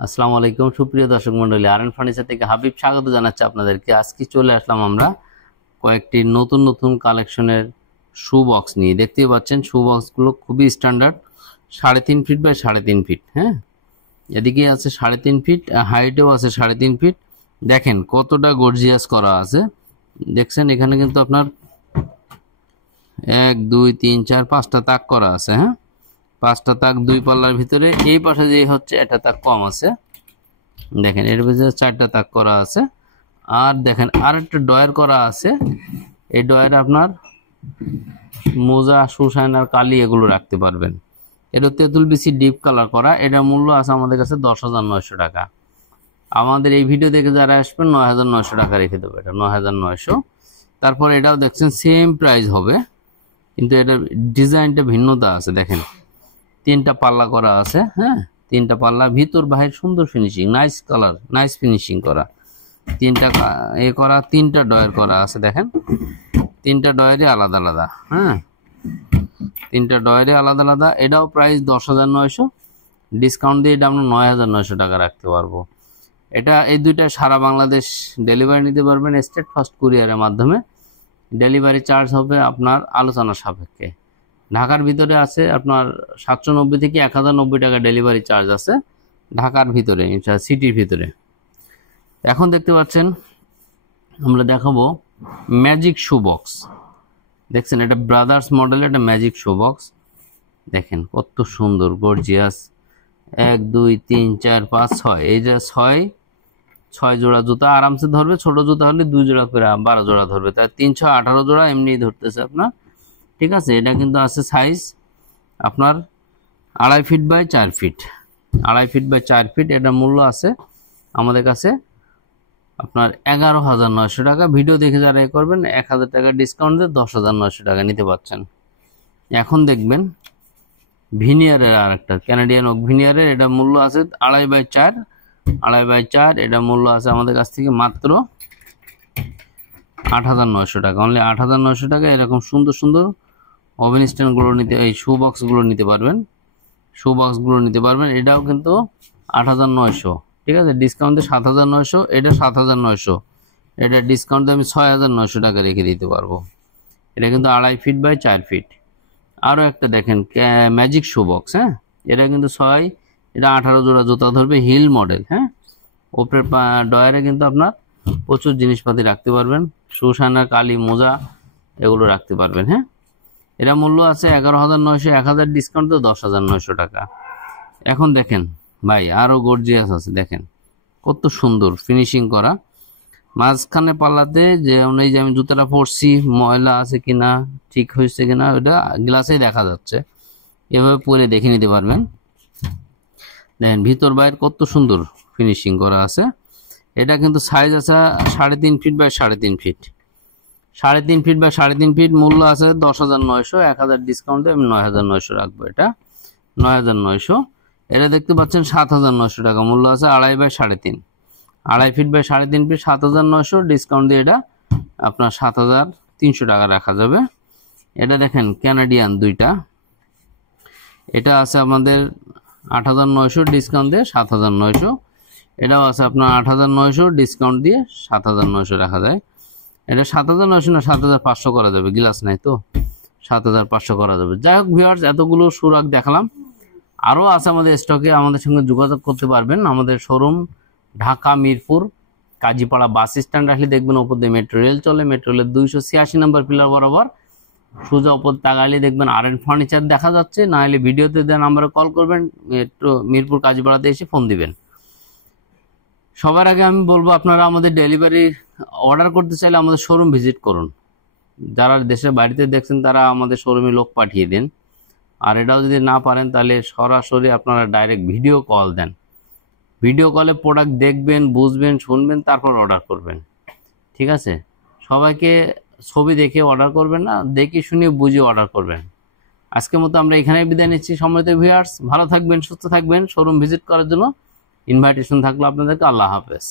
আসসালামু আলাইকুম সুপ্রিয় দর্শক মণ্ডলী, আরএন ফার্নিচার থেকে হাবিব স্বাগত জানাচ্ছি আপনাদেরকে। আজকে চলে আসলাম আমরা কয়েকটি নতুন নতুন কালেকশনের শু বক্স নিয়ে। দেখতেই পাচ্ছেন শু বক্সগুলো খুবই স্ট্যান্ডার্ড, 3.5 ফিট বাই 3.5 ফিট। হ্যাঁ, এদিকে আছে 3.5 ফিট, হাইটেও আছে 3.5 ফিট। দেখেন কতটা গর্জিয়াস করা আছে, দেখছেন এখানে কিন্তু আপনার 1 2 3 4 5টা তাক করা আছে। হ্যাঁ, 5টা তাক 2 পাল্লার ভিতরে, এই পাশে যে হচ্ছে একটা তাক কম আছে। দেখেন এর ভিতরে 4টা তাক করা আছে। আর দেখেন আরেকটা ডয়ার করা আছে, এই ডয়ারে আপনার মোজা, সুশাইনার, কালি এগুলো রাখতে পারবেন। এটা তেঁতুল বিচি ডিপ কালার করা, এটার মূল্য আছে আমাদের কাছে 10,900 টাকা। আমাদের এই ভিডিও দেখে যারা আসবেন 9,900 টাকা রেখে দেবো, এটা 9,900। তারপর এটাও দেখছেন সেম প্রাইস হবে, কিন্তু এটার ডিজাইনটা ভিন্নতা আছে। দেখেন 3টা পাল্লা করা আছে। হ্যাঁ, 3টা পাল্লা, ভিতর বাহির সুন্দর finishing, nice colour, nice finishing করা। 3টা এ করা, 3টা ডয়ার করা আছে। দেখেন 3টা ডয়ারে আলাদা আলাদা। হ্যাঁ, 3টা ডয়ারে আলাদা আলাদা। এটাও প্রাইস 10,900, ডিসকাউন্ট দিয়ে এটা আমরা 9,900 টাকা রাখতে পারবো। এটা এই দুইটা সারা বাংলাদেশ ডেলিভারি নিতে পারবেন স্টেট ফার্স্ট কুরিয়ারের মাধ্যমে। ডেলিভারি চার্জ হবে আপনার আলোচনা সাপেক্ষে। ঢাকার ভিতরে আছে আপনার 790 থেকে 1,090 টাকা ডেলিভারি চার্জ আছে ঢাকার ভিতরে, সিটির ভিতরে। এখন দেখতে পাচ্ছেন আমরা দেখাবো ম্যাজিক শু বক্স। দেখছেন এটা ব্রাদার্স মডেল, একটা ম্যাজিক শু বক্স। দেখেন কত সুন্দর গর্জিয়াস। 1 2 3 4 5 6, এই যে 6 জোড়া জুতা আরামসে ধরবে। ছোট জুতা হলে 2 জোড়া করে 12 জোড়া ধরবে, তাই 318 জোড়া এমনি ধরতেছে আপনার। ঠিক আছে, এটা কিন্তু আছে সাইজ আপনার 2.5 feet by 4 feet, 2.5 feet by 4 feet. এটা মূল্য আছে আমাদের কাছে আপনার 11,900 টাকা। ভিডিও দেখে যারা এ করবেন 1,000 টাকা ডিসকাউন্ট দিয়ে 10,900 টাকা নিতে পারছেন। এখন দেখবেন ভিনিয়ারের আর একটা ক্যানাডিয়ান ওক ভিনিয়ারের, এটা মূল্য আছে 2.5 বাই 4, 2.5 বাই 4। এটা মূল্য আছে আমাদের কাছ থেকে মাত্র 8,900 টাকা, অনলি 8,900 টাকা। এরকম সুন্দর সুন্দর ওভেন স্ট্যান্ডগুলো নিতে, এই শু বক্সগুলো নিতে পারবেন, শু বক্সগুলো নিতে পারবেন। এটাও কিন্তু 8,900, ঠিক আছে, ডিসকাউন্টে 7,900। এটা 7,900, এটা ডিসকাউন্টে আমি 6,900 টাকা রেখে দিতে পারবো। এটা কিন্তু 2.5 ফিট বাই 4 ফিট। আরও একটা দেখেন ম্যাজিক শু বক্স। হ্যাঁ, এটা কিন্তু 6, এটা 18 জোড়া জুতা ধরবে, হিল মডেল। হ্যাঁ, ওপরের ডয়ারে কিন্তু আপনার প্রচুর জিনিসপাতি রাখতে পারবেন, সুশানা, কালি, মোজা এগুলো রাখতে পারবেন। হ্যাঁ, এটা মূল্য আছে 11,900, 1,000 ডিসকাউন্ট তো 10,900 টাকা। এখন দেখেন ভাই আরও গর্জিয়াস আছে, দেখেন কত সুন্দর ফিনিশিং করা। মাঝখানে পাল্লাতে যে এই যে আমি জুতাটা পরছি ময়লা আছে কিনা, ঠিক হয়েছে কিনা, ওটা গ্লাসেই দেখা যাচ্ছে। এভাবে পরে দেখে নিতে পারবেন। দেখেন ভিতর বাইর কত সুন্দর ফিনিশিং করা আছে। এটা কিন্তু সাইজ আছে 3.5 feet by 3.5 feet, 3.5 feet by 3.5 feet. মূল্য আছে 10,900, 1,000 ডিসকাউন্টে আমি 9,900 রাখবো। এটা 9,900। এটা দেখতে পাচ্ছেন 7,900 টাকা, মূল্য আছে 2.5 by 3.5, 2.5 feet by 3.5 feet, 7,900 discount দিয়ে এটা আপনার 7,300 টাকা রাখা যাবে। এটা দেখেন ক্যানাডিয়ান দুইটা, এটা আছে আমাদের 8,900, ডিসকাউন্ট দিয়ে 7,900। এটাও আছে আপনার 8,900, ডিসকাউন্ট দিয়ে 7,900 রাখা যায়। এটা 7,900 না 7,500 করা যাবে, গ্লাস নাই তো, 7,500 করা যাবে। যাই হোক ভিউয়ার্স, এতগুলো সুরাগ দেখালাম, আরও আছে আমাদের স্টকে, আমাদের সঙ্গে যোগাযোগ করতে পারবেন। আমাদের showroom Dhaka Mirpur Kazipara bus stand আসলে দেখবেন ওপর দিয়ে মেট্রো রেল চলে, মেট্রো রেলের 286 নম্বর পিলার বরাবর সোজা ওপর তাকালে দেখবেন আরএন ফার্নিচার দেখা যাচ্ছে। না হলে ভিডিওতে দেওয়া নাম্বারে কল করবেন, মেট্রো মিরপুর কাজীপাড়াতে এসে ফোন দিবেন। সবার আগে আমি বলবো আপনারা আমাদের ডেলিভারি অর্ডার করতে চাইলে আমাদের শোরুম ভিজিট করুন। যারা দেশের বাড়িতে দেখছেন তারা আমাদের শোরুমে লোক পাঠিয়ে দেন। আর এটাও যদি না পারেন তাহলে সরাসরি আপনারা ডাইরেক্ট ভিডিও কল দেন। ভিডিও কলে প্রোডাক্ট দেখবেন, বুঝবেন, শুনবেন, তারপর অর্ডার করবেন। ঠিক আছে, সবাইকে ছবি দেখে অর্ডার করবেন না, দেখে শুনে বুঝে অর্ডার করবেন। আজকের মতো আমরা এখানেই বিদায় নিচ্ছি। সম্মানিত ভিউয়ার্স, ভালো থাকবেন, সুস্থ থাকবেন। শোরুম ভিজিট করার জন্য ইনভাইটেশন থাকলো আপনাদেরকে। আল্লাহ হাফেজ।